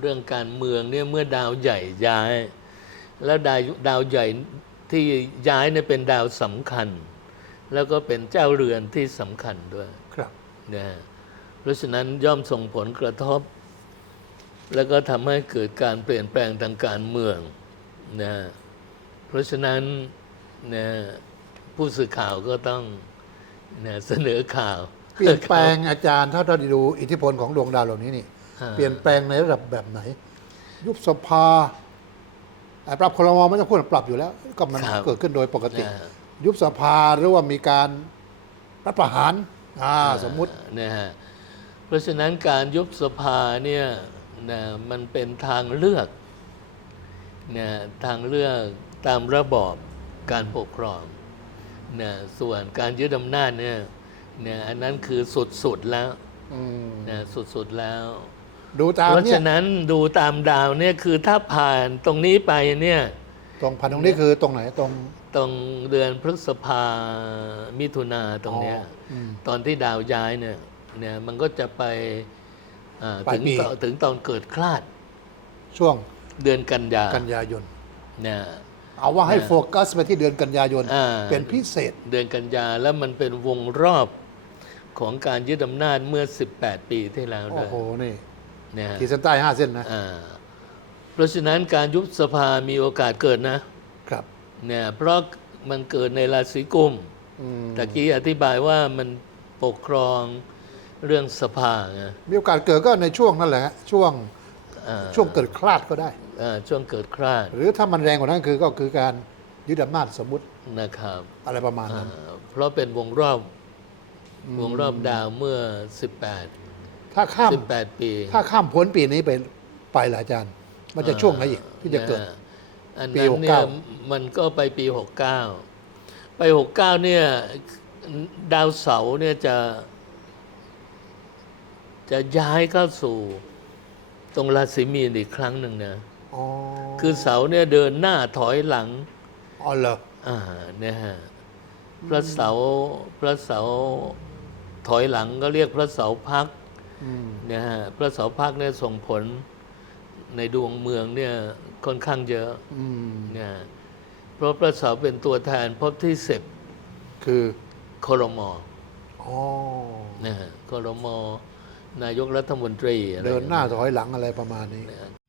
เรื่องการเมืองเนี่ยเมื่อดาวใหญ่ย้าย แล้วดาวดาวใหญ่ที่ย้ายเนี่ยเป็นดาวสำคัญ แล้วก็เป็นเจ้าเรือนที่สำคัญด้วยครับนะฮะเพราะฉะนั้นย่อมส่งผลกระทบ แล้วก็ทำให้เกิดการเปลี่ยนแปลงทางการเมืองนะฮะเพราะฉะนั้นนะผู้สื่อข่าวก็ต้องนะเสนอข่าว เปลี่ยนแปลงอาจารย์ถ้าเราดูอิทธิพลของดวงดาวเหล่านี้นี่อ่า เปลี่ยนแปลงในระดับแบบไหน ยุบสภาไอ้ปรับคลมไม่ต้องพูดปรับอยู่แล้ว ก็มันครับเกิดขึ้นโดยปกตินะฮะยุบสภาหรือว่ามีการรัฐประหารอ่าสมมุตินะฮะเพราะฉะนั้นการยุบสภาเนี่ยนะมันเป็นทางเลือกนะทางเลือกตามระบอบการปกครองนะส่วนการยึดอำนาจเนี่ยนะอันนั้นคือสุดๆแล้วอืมนะสุดๆแล้ว ดูตามเพราะเนี่ยฉะนั้นดูตามดาวเนี่ยคือถ้าผ่านตรงนี้ไปเนี่ยตรงพันตรงนี้คือตรงไหนตรง ตรงเดือนพฤษภามิถุนาตรงเนี้ยอ๋ออืมตอนที่ดาวย้ายเนี่ยเนี่ยมันก็จะไปอ่าปลายถึงปี ตอนถึงตอนเกิดคลาดช่วงเดือนกันยากันยายน เนี่ย เอาว่าให้นะโฟกัสไปที่เดือนกันยายน อ่า เป็นพิเศษ เดือนกันยาแล้วมันเป็นวงรอบของการยึดอำนาจเมื่อ 18 ปีที่แล้วด้โอ้วย โห นี่ เนี่ยขีดเส้นใต้ห้าเส้นนะอ่าเพราะฉะนั้นการยุบสภามีโอกาสเกิดนะ ครับเนี่ยเพราะมันเกิดในราศีกุมอืมตะกี้อธิบายว่ามันปกครองเรื่องสภาไงมีโอกาสเกิดก็ในช่วงนั่นแหละฮะช่วงอ่าช่วงเกิดคลาดก็ได้ อ่าช่วงเกิดคลาดหรือถ้ามันแรงกว่านั้นคือก็คือการยึดอำนาจสมมุตินะครับอะไรประมาณอ่านั้นเพราะเป็นวงรอบวงรอบดาวเมื่อ 18 ถ้าข้าม 18 ปีถ้าข้ามพ้นปีนี้ไปไปล่ะอาจารย์ มันจะช่วงไหนอีกที่จะเกิดอ่าอันปีนั้นเนี่ย69มันก็ไปปี 69 ไป 69 เนี่ยดาวเสาร์เนี่ยจะ จะย้ายเข้าสู่ ตรงราศีมีนอีกครั้งหนึ่งนะอ๋อคือเสาร์เนี่ยเดินหน้าถอยหลังอ๋อเหรออ่าเนี่ยฮะพระเสาร์พระเสาร์ถอยหลังก็เรียกพระเสาร์พักอืมเนี่ยฮะพระเสาร์พักเนี่ยส่งผลในดวงเมืองเนี่ยค่อนข้างเยอะอืมเนี่ยเพราะพระเสาร์เป็นตัวแทนพบที่สิบคือครมอ๋อนะฮะครมนายกรัฐมนตรีอะไรเดินหน้าถอยหลังอะไรประมาณนี้เนี่ย